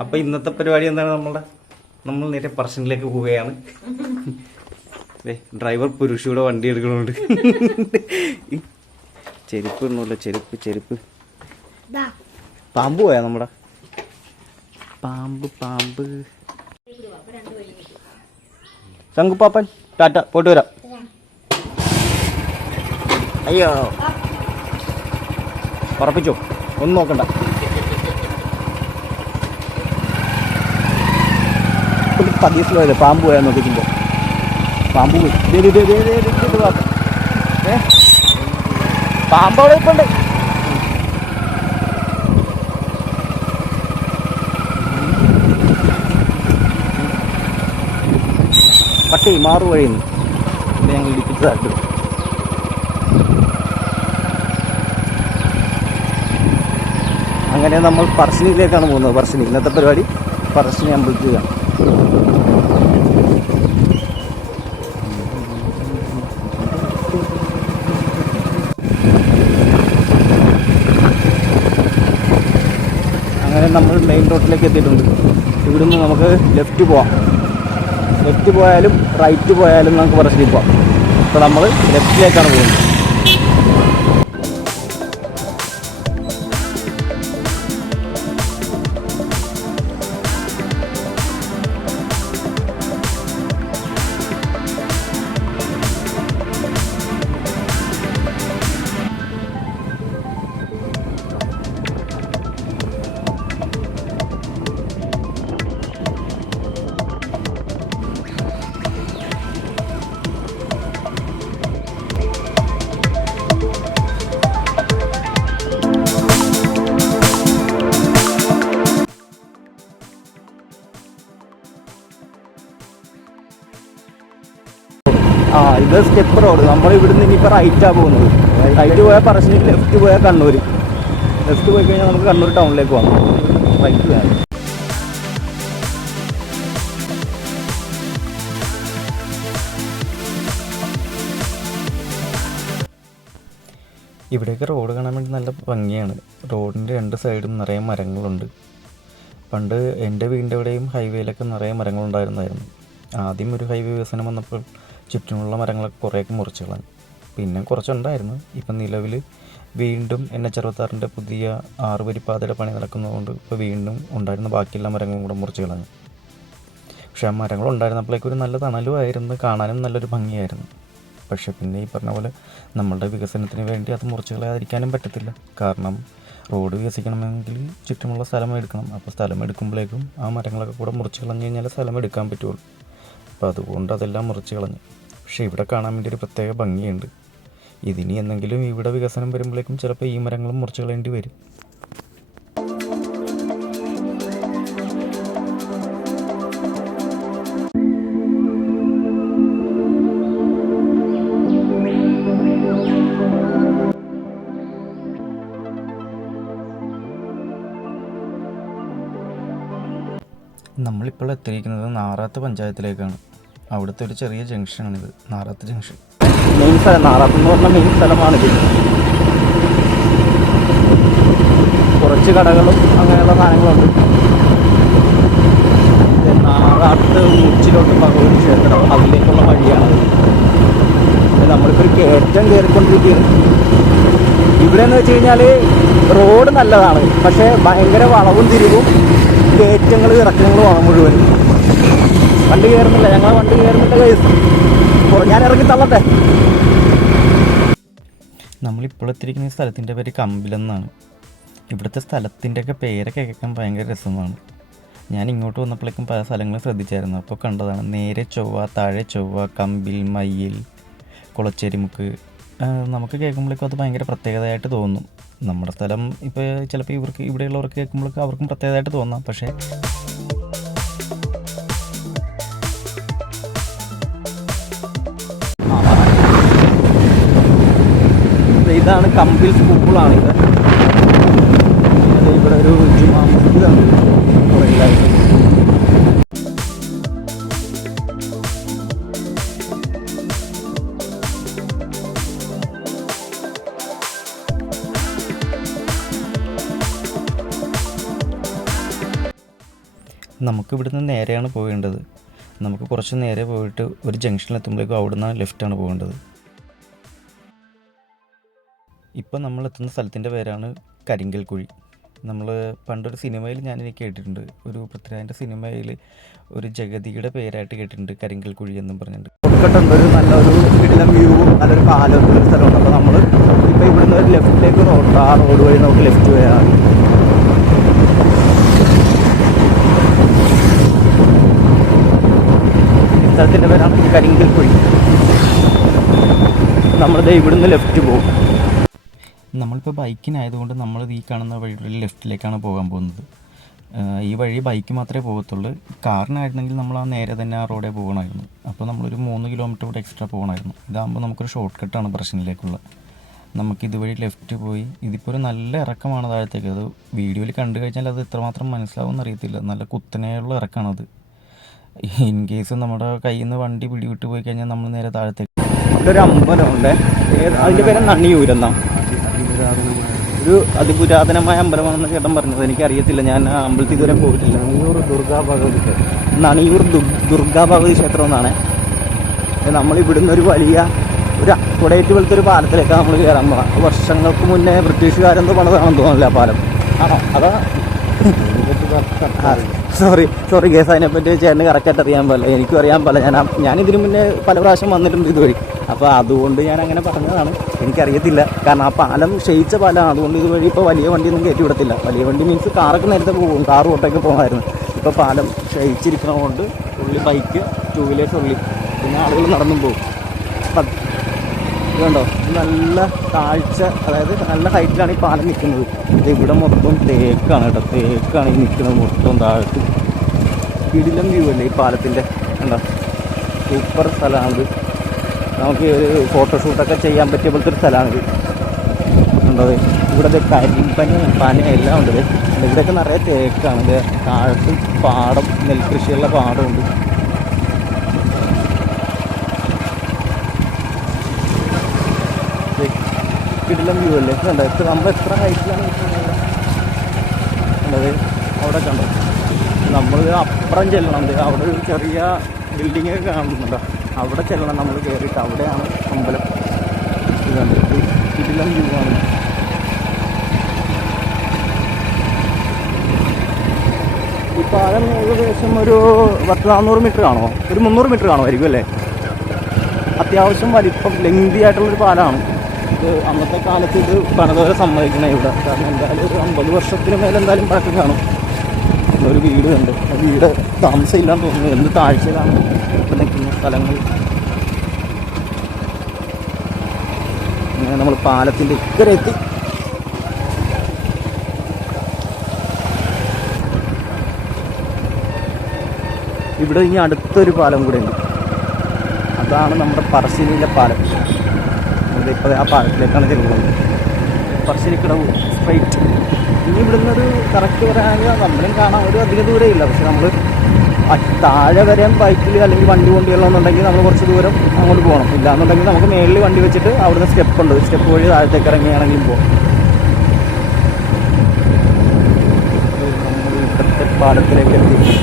അപ്പൊ ഇന്നത്തെ പരിപാടി എന്താണ്? നമ്മൾ നേരെ പറശ്ശിനിലേക്ക് പോവുകയാണ്. ഡ്രൈവർ പുരുഷയുടെ വണ്ടി എടുക്കണോണ്ട് ചെരുപ്പ് ഇടണല്ലോ. ചെരുപ്പ് പാമ്പ് പോയാ നമ്മുടെ പാമ്പ് ശങ്കുപ്പാപ്പൻ ടാറ്റ, പോയിട്ട് വരാം. അയ്യോ ഉറപ്പിച്ചോ, ഒന്നും നോക്കണ്ട. പതിയസിലോ പാമ്പ് പോയാൽ നോക്കിക്കുമ്പോ പാമ്പ് പോയി. പാമ്പ് അവിടെ ഇപ്പുണ്ട്. പട്ടി മാറു വഴിയുന്നു. ഞങ്ങൾ ഇടിപ്പിച്ചതായിട്ട്. അങ്ങനെ നമ്മൾ പറശ്ശിനിയിലേക്കാണ് പോകുന്നത്. പറശ്ശിനി ഇന്നത്തെ പരിപാടി പറശ്ശിനി അമ്പലത്തിലാണ്. അങ്ങനെ നമ്മൾ മെയിൻ റോഡിലേക്ക് എത്തിയിട്ടുണ്ട്. ഇവിടുന്ന് നമുക്ക് ലെഫ്റ്റ് പോയാലും റൈറ്റ് പോയാലും നമുക്ക് പറശ്ശിനി പോവാം. ഇപ്പോൾ നമ്മൾ ലെഫ്റ്റിലേക്കാണ് പോകുന്നത്. ഇത് സ്റ്റെപ്പ് റോഡ്. നമ്മൾ ഇവിടുന്ന് ഇനിയിപ്പോൾ റൈറ്റാണ് പോകുന്നത്. റൈറ്റ് പോയാൽ പറശ്ശിനി, ലെഫ്റ്റ് പോയാൽ കണ്ണൂർ. ലെഫ്റ്റ് പോയി കഴിഞ്ഞാൽ നമുക്ക് കണ്ണൂർ ടൗണിലേക്ക് പോകാം. റൈറ്റ് പോയാൽ ഇവിടെയൊക്കെ റോഡ് കാണാൻ വേണ്ടി നല്ല ഭംഗിയാണ്. റോഡിൻ്റെ രണ്ട് സൈഡും നിറയെ മരങ്ങളുണ്ട്. പണ്ട് എൻ്റെ വീടിൻ്റെ അവിടെയും ഹൈവേയിലൊക്കെ നിറയെ മരങ്ങളുണ്ടായിരുന്നായിരുന്നു. ആദ്യം ഒരു ഹൈവേ വികസനം വന്നപ്പോൾ ചുറ്റുമുള്ള മരങ്ങളൊക്കെ കുറേയൊക്കെ മുറിച്ച് കളഞ്ഞു. പിന്നെ കുറച്ചുണ്ടായിരുന്നു. ഇപ്പം നിലവിൽ വീണ്ടും NH-66 പുതിയ 6 വരിപ്പാതയുടെ പണി നടക്കുന്നതുകൊണ്ട് ഇപ്പോൾ വീണ്ടും ഉണ്ടായിരുന്ന ബാക്കിയെല്ലാ മരങ്ങളും കൂടെ മുറിച്ച് കളഞ്ഞു. പക്ഷെ ആ മരങ്ങൾ ഉണ്ടായിരുന്നപ്പോഴേക്കൊരു നല്ല തണലുമായിരുന്നു, കാണാനും നല്ലൊരു ഭംഗിയായിരുന്നു. പക്ഷെ പിന്നെ ഈ പറഞ്ഞ പോലെ നമ്മളുടെ വികസനത്തിന് വേണ്ടി അത് മുറിച്ച് കളയാതിരിക്കാനും പറ്റത്തില്ല. കാരണം റോഡ് വികസിക്കണമെങ്കിൽ ചുറ്റുമുള്ള സ്ഥലം എടുക്കണം. അപ്പോൾ സ്ഥലം എടുക്കുമ്പോഴേക്കും ആ മരങ്ങളൊക്കെ കൂടെ മുറിച്ച് കളഞ്ഞു കഴിഞ്ഞാൽ സ്ഥലം എടുക്കാൻ പറ്റുള്ളൂ. അപ്പോൾ അതുകൊണ്ട് അതെല്ലാം മുറിച്ച് കളഞ്ഞു. പക്ഷേ ഇവിടെ കാണാൻ വേണ്ടി ഒരു പ്രത്യേക ഭംഗിയുണ്ട്. ഇതിനി എന്തെങ്കിലും ഇവിടെ വികസനം വരുമ്പോഴേക്കും ചിലപ്പോൾ ഈ മരങ്ങളും മുറിച്ച് കളയേണ്ടി വരും. നമ്മളിപ്പോൾ എത്തിയിരിക്കുന്നത് നാറാത്ത് പഞ്ചായത്തിലേക്കാണ്. അവിടുത്തെ ഒരു ചെറിയ ജംഗ്ഷനാണിത്, നാറാത്ത് ജംഗ്ഷൻ. മെയിൻ സ്ഥലം നാറാത്ത് എന്ന് പറഞ്ഞാൽ മെയിൻ സ്ഥലമാണിത്. കുറച്ച് കടകളും അങ്ങനെയുള്ള സാധനങ്ങളുണ്ട്. നാറാത്ത് മുച്ചിലോട്ട് ഭഗവതി ക്ഷേത്രം, അതിലേക്കുള്ള വഴിയാണത്. നമ്മളിപ്പോൾ ഒരു കയറ്റം കയറിക്കൊണ്ടിരിക്കുകയാണ്. ഇവിടെ എന്ന് വെച്ച് കഴിഞ്ഞാൽ റോഡ് നല്ലതാണ്, പക്ഷേ ഭയങ്കര വളവും തിരിവും കയറ്റങ്ങൾ ഇറക്കങ്ങളുമാണ് മുഴുവൻ. വണ്ടി കയറുന്നില്ല, ഞങ്ങളെ വണ്ടി കയറുന്നില്ല കേസ്. ഞാൻ ഇറങ്ങി തള്ളട്ടെ. നമ്മളിപ്പോൾ എത്തിയിരിക്കുന്ന സ്ഥലത്തിൻ്റെ പേര് കമ്പിലെന്നാണ്. ഇവിടുത്തെ സ്ഥലത്തിൻ്റെയൊക്കെ പേരൊക്കെ കേൾക്കാൻ ഭയങ്കര രസമാണ്. ഞാൻ ഇങ്ങോട്ട് വന്നപ്പോഴേക്കും പല സ്ഥലങ്ങളും ശ്രദ്ധിച്ചായിരുന്നു. അപ്പോൾ കണ്ടതാണ് നേരെ ചൊവ്വ, താഴെ ചൊവ്വ, കമ്പിൽ, മയ്യിൽ, കുളച്ചേരിമുക്ക്. നമുക്ക് കേൾക്കുമ്പോഴേക്കും അത് ഭയങ്കര പ്രത്യേകതയായിട്ട് തോന്നും. നമ്മുടെ സ്ഥലം ഇപ്പോൾ ചിലപ്പോൾ ഇവിടെയുള്ളവർക്ക് കേൾക്കുമ്പോഴേക്കും അവർക്കും പ്രത്യേകതയായിട്ട് തോന്നാം. പക്ഷേ ഇതാണ് കമ്പിൽ സ്കൂളാണിത്. ഇവിടെ ഒരു ജുമാ മസ്ജിദാണ്. നമുക്ക് ഇവിടുന്ന് നേരെയാണ് പോകേണ്ടത്. നമുക്ക് കുറച്ച് നേരെ പോയിട്ട് ഒരു ജംഗ്ഷനിലെത്തുമ്പോഴേക്കും അവിടുന്ന് ലെഫ്റ്റാണ് പോകേണ്ടത്. ഇപ്പം നമ്മൾ എത്തുന്ന സ്ഥലത്തിൻ്റെ പേരാണ് കരിങ്കൽക്കുഴി. നമ്മൾ പണ്ടൊരു സിനിമയിൽ ഞാനിനി കേട്ടിട്ടുണ്ട്, ഒരു പൃഥ്വിരാജിൻ്റെ സിനിമയിൽ ഒരു ജഗതിയുടെ പേരായിട്ട് കേട്ടിട്ടുണ്ട് കരിങ്കൽക്കുഴി എന്നും പറഞ്ഞിട്ടുണ്ട്. തൊട്ടടുത്തുണ്ട് ഒരു നല്ലൊരു കിടിലം വ്യൂവും നല്ലൊരു പാലമൊക്കെ ഒരു സ്ഥലമുണ്ട്. അപ്പോൾ നമ്മൾ ഇപ്പോൾ ഇവിടുന്ന് ഒരു ലെഫ്റ്റിലേക്ക് റോഡ്, ആ റോഡ് വഴി നമുക്ക് ലെഫ്റ്റ് പോയാൽ സ്ഥലത്തിൻ്റെ പേരാണ് കരിങ്കൽക്കുഴി. നമ്മളിത് ഇവിടുന്ന് ലെഫ്റ്റ് പോകും. നമ്മളിപ്പോൾ ബൈക്കിനായതുകൊണ്ട് നമ്മൾ ഈ കാണുന്ന വഴിയുടെ ലെഫ്റ്റിലേക്കാണ് പോകാൻ പോകുന്നത്. ഈ വഴി ബൈക്ക് മാത്രമേ പോകത്തുള്ളൂ. കാറിനായിരുന്നെങ്കിൽ നമ്മൾ ആ നേരെ തന്നെ ആ റോഡേ പോകണമായിരുന്നു. അപ്പോൾ നമ്മളൊരു 3 കിലോമീറ്റർ കൂടെ എക്സ്ട്രാ പോകണമായിരുന്നു. ഇതാകുമ്പോൾ നമുക്കൊരു ഷോർട്ട് കട്ടാണ് പ്രശ്നത്തിലേക്കുള്ള. നമുക്ക് ഇതുവഴി ലെഫ്റ്റ് പോയി, ഇതിപ്പോൾ ഒരു നല്ല ഇറക്കമാണ് താഴത്തേക്ക്. അത് വീഡിയോയിൽ കണ്ടു കഴിഞ്ഞാൽ അത് എത്രമാത്രം മനസ്സിലാവുമെന്ന് അറിയത്തില്ല. നല്ല കുത്തനെയുള്ള ഇറക്കമാണത്. ഇൻ കേസ് നമ്മുടെ കയ്യിൽ നിന്ന് വണ്ടി പിടിവിട്ട് പോയി കഴിഞ്ഞാൽ നമ്മൾ നേരെ താഴത്തേക്ക്. അവിടെ ഒരു അമ്പലമുണ്ട്, അതിൻ്റെ പേര് നണിയൂരെന്നാണ്. ഒരു അതിപുരാതനമായ അമ്പലമാണെന്ന് ചേട്ടൻ പറഞ്ഞത്. എനിക്കറിയത്തില്ല, ഞാൻ ആ അമ്പലത്തിൽ ഇതുവരെ പോയിട്ടില്ല. നണിയൂർ ദുർഗാ ഭഗവതി ക്ഷേത്രം എന്നാണ്. നമ്മളിവിടുന്ന് ഒരു വലിയ ഒരു അക്വഡേറ്റ് പോലത്തെ ഒരു പാലത്തിലേക്കാണ് നമ്മൾ കയറാൻ പോകാം. വർഷങ്ങൾക്ക് മുന്നേ ബ്രിട്ടീഷുകാരെന്തോ പണിതാണെന്ന് തോന്നുന്നില്ല ആ പാലം. ആണോ? അതാ സോറി കേസ്, അതിനെപ്പറ്റി ചേട്ടന് കറക്റ്റായിട്ട് അറിയാൻ പാടില്ല, എനിക്കും അറിയാൻ പാടില്ല. ഞാനിതിനു മുന്നേ പല പ്രാവശ്യം വന്നിട്ടുണ്ട് ഇതുവഴി. അപ്പോൾ അതുകൊണ്ട് ഞാൻ അങ്ങനെ പറഞ്ഞതാണ്. എനിക്കറിയത്തില്ല, കാരണം ആ പാലം ക്ഷയിച്ച പാലമാണ്. അതുകൊണ്ട് ഇതുവഴി ഇപ്പോൾ വലിയ വണ്ടിയൊന്നും കയറ്റി വിടത്തില്ല. വലിയ വണ്ടി മീൻസ് കാറൊക്കെ നേരത്തെ പോകും, കാർ ഓട്ടോയൊക്കെ പോകുമായിരുന്നു. ഇപ്പോൾ പാലം ക്ഷയിച്ചിരിക്കുന്നതുകൊണ്ട് ഉള്ളി ബൈക്ക്, 2 വീലേഴ്സ് ഉള്ളി, പിന്നെ ആളുകൾ നടന്നും പോകും. ഇതുണ്ടോ, നല്ല താഴ്ച, അതായത് നല്ല ഹൈറ്റിലാണ് ഈ പാലം നിൽക്കുന്നത്. ഇവിടെ മൊത്തം തേക്കാണ് കേട്ടോ, തേക്കാണ് ഈ നിൽക്കുന്നത് മൊത്തം താഴത്ത്. കിടിലം വ്യൂ അല്ലേ ഈ പാലത്തിൻ്റെ, കണ്ടോ? സൂപ്പർ സ്ഥലമാണിത്. നമുക്ക് ഒരു ഫോട്ടോഷൂട്ടൊക്കെ ചെയ്യാൻ പറ്റിയ പോലത്തെ ഒരു സ്ഥലമാണിത്. ഉണ്ടത് ഇവിടെ പന എല്ലാം ഉണ്ട്. ഇവിടെയൊക്കെ നിറയെ തേക്കാണ്. ഇത് താഴത്ത് പാടം, നെൽകൃഷിയുള്ള പാടമുണ്ട്. കിടിലം വ്യൂ അല്ലേ? കണ്ടോ നമ്മൾ എത്ര ഹൈറ്റിലാണ് നിൽക്കുന്നത്. അവിടെ കണ്ടോ, നമ്മൾ അപ്പുറം ചെല്ലണം. അവിടെ ഒരു ചെറിയ ബിൽഡിങ് ഒക്കെ കാണുന്നുണ്ടോ, അവിടെ ചെല്ലണം നമ്മൾ കയറിയിട്ട്. അവിടെയാണ് അമ്പലം. ഇതുണ്ട്, കിടിലം വ്യൂ ആണ്. ഈ പാലം ഏകദേശം ഒരു 400 മീറ്റർ കാണുമോ, ഒരു 300 മീറ്റർ കാണുമായിരിക്കും അല്ലേ? അത്യാവശ്യം വലിപ്പം ലെങ്തി ആയിട്ടുള്ളൊരു പാലമാണ്. ഇത് അന്നത്തെ കാലത്ത് ഇത് പണിതവരെ സമ്മതിക്കണേ ഇവിടെ, കാരണം എന്തായാലും ഒരു 50 വർഷത്തിന് മേലെ എന്തായാലും പഴക്കം കാണും. ഒരു വീട് ഉണ്ട്, ആ വീട് താമസമില്ലാന്ന് തോന്നുന്നു. എന്ത് താഴ്ചയിലാണ് ഇവിടെ നിൽക്കുന്ന സ്ഥലങ്ങൾ. അങ്ങനെ നമ്മൾ പാലത്തിൻ്റെ ഇക്കരെ എത്തി. ഇവിടെ ഇനി അടുത്തൊരു പാലം കൂടെ ഉണ്ട്. അതാണ് നമ്മുടെ പറശ്ശിനിയിലെ പാലം. ഇപ്പോൾ ആ പാലത്തിലേക്കാണ് ചെല്ലുന്നത്. പറശ്ശിനിക്കടവ് സ്ട്രൈറ്റ്. ഇനി ഇവിടുന്ന് ഒരു കറക്റ്റ് പറയാണെങ്കിൽ നമ്മളും കാണാൻ ഒരു അധിക ദൂരം ഇല്ല. പക്ഷെ നമ്മൾ താഴെ വരാൻ ബൈക്കിൽ അല്ലെങ്കിൽ വണ്ടി കൊണ്ടുവരണമെന്നുണ്ടെങ്കിൽ നമ്മൾ കുറച്ച് ദൂരം അങ്ങോട്ട് പോകണം. ഇല്ലാന്നുണ്ടെങ്കിൽ നമുക്ക് മേളിൽ വണ്ടി വെച്ചിട്ട് അവിടുന്ന് സ്റ്റെപ്പ് ഉണ്ട്, സ്റ്റെപ്പ് വഴി താഴത്തേക്ക് ഇറങ്ങിയാണെങ്കിലും പോകും. നമ്മൾ ഇവിടുത്തെ പാലത്തിലേക്ക് എത്തി.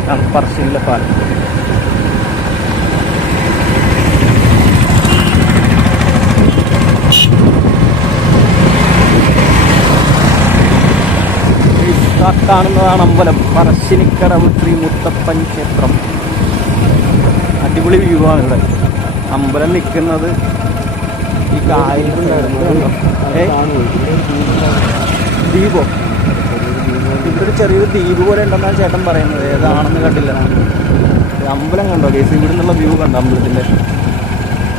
ഇതാണ് പറശ്ശിനിയിലെ പാലം. കാണുന്നതാണ് അമ്പലം, പറശ്ശിനിക്കടവ് ശ്രീ മുത്തപ്പൻ ക്ഷേത്രം. അടിപൊളി വ്യൂ ആണ് ഇവിടെ. അമ്പലം നിൽക്കുന്നത് ഈ കായലുണ്ടായിരുന്നു. ദ്വീപോ, ഇവിടെ ഒരു ചെറിയൊരു ദ്വീപ് പോലെ ഉണ്ടെന്നാണ് ചേട്ടൻ പറയുന്നത്. ഏതാണെന്ന് കണ്ടില്ല. അമ്പലം കണ്ടോ കേസ്, ഇവിടെ നിന്നുള്ള വ്യൂ കണ്ടോ അമ്പലത്തിൻ്റെ?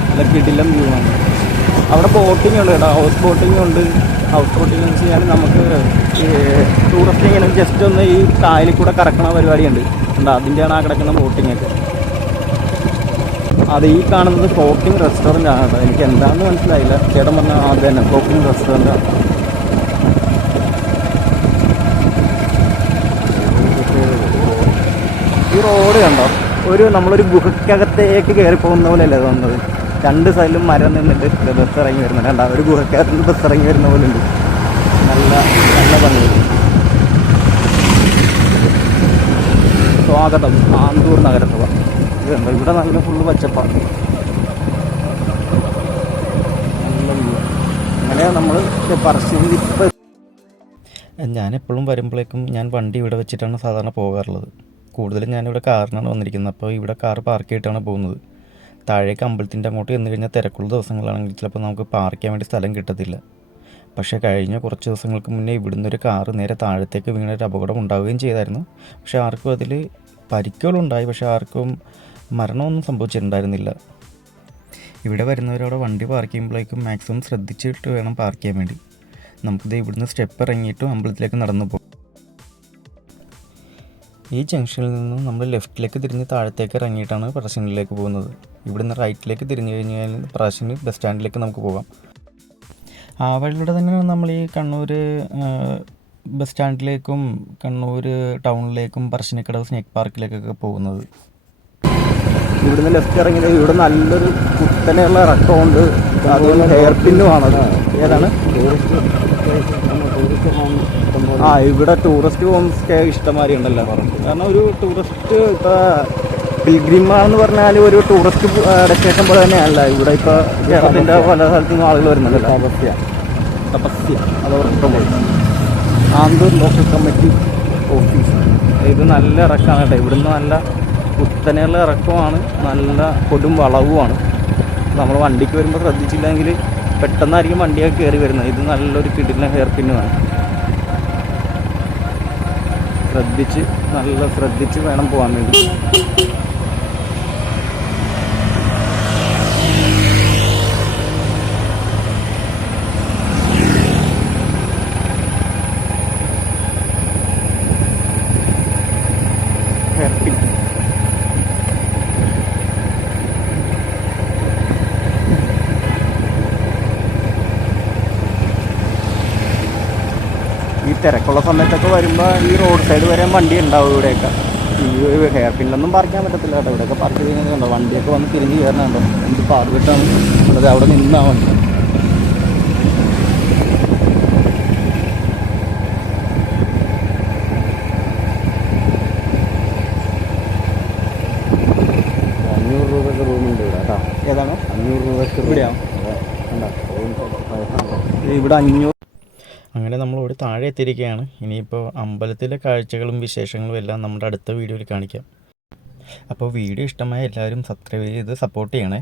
നല്ല കിടിലം വ്യൂ ആണ്. അവിടെ ബോട്ടിംഗ് ഉണ്ട് കേട്ടോ, ഹൗസ് ബോട്ടിംഗ് ഉണ്ട്. ഹൗസ് ബോട്ടിംഗ് എന്ന് വെച്ച് കഴിഞ്ഞാൽ നമുക്ക് ഈ ടൂറിസ്റ്റ് ഇങ്ങനെ ജസ്റ്റ് ഒന്ന് ഈ കായലിൽ കൂടെ കറക്കണ പരിപാടിയുണ്ട്. അതിൻ്റെയാണ് ആ കിടക്കുന്ന ബോട്ടിങ്ങൊക്കെ. അത് ഈ കാണുന്നത് ഫ്ലോട്ടിംഗ് റെസ്റ്റോറൻ്റ് ആണ് കേട്ടോ. എനിക്ക് എന്താണെന്ന് മനസ്സിലായില്ല. ചേട്ടൻ പറഞ്ഞാൽ അത് തന്നെ ഫ്ലോട്ടിംഗ് റെസ്റ്റോറൻ്റാണ്. ഈ റോഡ് കണ്ടോ, നമ്മളൊരു ഗുഹയ്ക്കകത്തേക്ക് കയറി പോകുന്ന പോലെയല്ലേ തോന്നുന്നത്. 2 സൈഡിലും മരം നിന്നിട്ട് ബസ് ഇറങ്ങി വരുന്നുണ്ട്. കണ്ടോ, ഒരു ഗുഹയ്ക്കകത്ത് ബസ് ഇറങ്ങി വരുന്ന പോലെ ഉണ്ട്. നല്ല ഭംഗി. സ്വാഗതം ആന്തൂർ നഗരസഭ. ഇതുണ്ട്, ഇവിടെ നല്ല ഫുള്ള് പച്ചപ്പാണ്, നല്ല വ്യൂ. അങ്ങനെ നമ്മൾ പറശ്ശിനി ഇപ്പം ഞാൻ എപ്പോഴും വരുമ്പോഴേക്കും ഞാൻ വണ്ടി ഇവിടെ വെച്ചിട്ടാണ് സാധാരണ പോകാറുള്ളത്. കൂടുതലും ഞാനിവിടെ കാറിനാണ് വന്നിരിക്കുന്നത്. അപ്പോൾ ഇവിടെ കാർ പാർക്ക് ചെയ്തിട്ടാണ് പോകുന്നത്. താഴേക്ക് അമ്പലത്തിൻ്റെ അങ്ങോട്ട് ചെന്ന് കഴിഞ്ഞാൽ തിരക്കുള്ള ദിവസങ്ങളാണെങ്കിൽ ചിലപ്പോൾ നമുക്ക് പാർക്ക് ചെയ്യാൻ വേണ്ടി സ്ഥലം കിട്ടത്തില്ല. പക്ഷേ കഴിഞ്ഞ കുറച്ച് ദിവസങ്ങൾക്ക് മുന്നേ ഇവിടുന്ന് ഒരു കാറ് നേരെ താഴത്തേക്ക് വീണൊരു അപകടം ഉണ്ടാവുകയും ചെയ്തായിരുന്നു. പക്ഷേ ആർക്കും അതിൽ പരിക്കുകളുണ്ടായി, പക്ഷേ ആർക്കും മരണമൊന്നും സംഭവിച്ചിട്ടുണ്ടായിരുന്നില്ല. ഇവിടെ വരുന്നവരവിടെ വണ്ടി പാർക്ക് ചെയ്യുമ്പോഴേക്കും മാക്സിമം ശ്രദ്ധിച്ചിട്ട് വേണം പാർക്ക് ചെയ്യാൻ വേണ്ടി. നമുക്കിത് ഇവിടുന്ന് സ്റ്റെപ്പ് ഇറങ്ങിയിട്ടും അമ്പലത്തിലേക്ക് നടന്നു പോകും. ഈ ജംഗ്ഷനിൽ നിന്ന് നമ്മൾ ലെഫ്റ്റിലേക്ക് തിരിഞ്ഞ് താഴത്തേക്ക് ഇറങ്ങിയിട്ടാണ് പറശ്ശിനിലേക്ക് പോകുന്നത്. ഇവിടുന്ന് റൈറ്റിലേക്ക് തിരിഞ്ഞു കഴിഞ്ഞാൽ പറശ്ശിനി ബസ് സ്റ്റാൻഡിലേക്ക് നമുക്ക് പോകാം. ആ വഴിയിലൂടെ തന്നെയാണ് നമ്മൾ ഈ കണ്ണൂർ ബസ് സ്റ്റാൻഡിലേക്കും കണ്ണൂർ ടൗണിലേക്കും പറശ്ശിനിക്കടവ് സ്നേക്ക് പാർക്കിലേക്കൊക്കെ പോകുന്നത്. ഇവിടുന്ന് ലെഫ്റ്റ് ഇറങ്ങിയത് ഇവിടെ നല്ലൊരു കുത്തനെയുള്ള ഇറക്കമുണ്ട്. അതുപോലെ ഹെയർ പിന്നുമാണത്. ഏതാണ്? ആ, ഇവിടെ ടൂറിസ്റ്റ് ഹോം സ്റ്റേ ഇഷ്ടംമാതിരി ഉണ്ടല്ലോ. കാരണം ഒരു ടൂറിസ്റ്റ് ഇപ്പോൾ പിൽഗ്രിമാണെന്ന് പറഞ്ഞാൽ ഒരു ടൂറിസ്റ്റ് ഡെസ്റ്റിനേഷൻ പോലെ തന്നെയല്ല. ഇവിടെ ഇപ്പോൾ കേരളത്തിൻ്റെ പല സ്ഥലത്തു നിന്നും ആളുകൾ വരുന്നുണ്ടല്ലോ. തപസ്യ അതോടൊപ്പം ആന്തൂർ ലോക്കൽ കമ്മിറ്റി ഓഫീസ്. ഇത് നല്ല ഇറക്കമാണ് കേട്ടോ. ഇവിടുന്ന് നല്ല കുത്തനെയുള്ള ഇറക്കമാണ്, നല്ല കൊടും വളവുമാണ്. നമ്മൾ വണ്ടിക്ക് വരുമ്പോൾ ശ്രദ്ധിച്ചില്ലെങ്കിൽ പെട്ടെന്നായിരിക്കും വണ്ടിയൊക്കെ കയറി വരുന്നത്. ഇത് നല്ലൊരു കിടിലൻ ഹെയർ പിന്നുമാണ്. ശ്രദ്ധിച്ച് വേണം പോകാൻ വേണ്ടി. ഹെയർ പിൻ ഈ തിരക്കുള്ള സമയത്തൊക്കെ വരുമ്പോൾ ഈ റോഡ് സൈഡ് വരെ വണ്ടി ഉണ്ടാവും ഇവിടെയൊക്കെ. ഈ ഹെയർ പിന്നിലൊന്നും പാർക്ക് ചെയ്യാൻ പറ്റത്തില്ല കേട്ടോ. ഇവിടെയൊക്കെ പാർക്ക് ചെയ്യുന്നുണ്ടോ, വണ്ടിയൊക്കെ വന്ന് തിരിഞ്ഞ് കയറുന്നുണ്ടോ. എന്ത് പാർക്കിട്ടാണ് അത് അവിടെ നിന്നാ വണ്ടി. ₹500 റൂമുണ്ട് ഇവിടെ കേട്ടോ. ഏതാണ്? ₹500 ഇവിടെയാണോ? ഇവിടെ 500. അങ്ങനെ നമ്മളോട് താഴെ എത്തിയിരിക്കുകയാണ്. ഇനിയിപ്പോൾ അമ്പലത്തിലെ കാഴ്ചകളും വിശേഷങ്ങളും എല്ലാം നമ്മുടെ അടുത്ത വീഡിയോയിൽ കാണിക്കാം. അപ്പോൾ വീഡിയോ ഇഷ്ടമായ എല്ലാവരും സബ്സ്ക്രൈബ് ചെയ്ത് സപ്പോർട്ട് ചെയ്യണേ.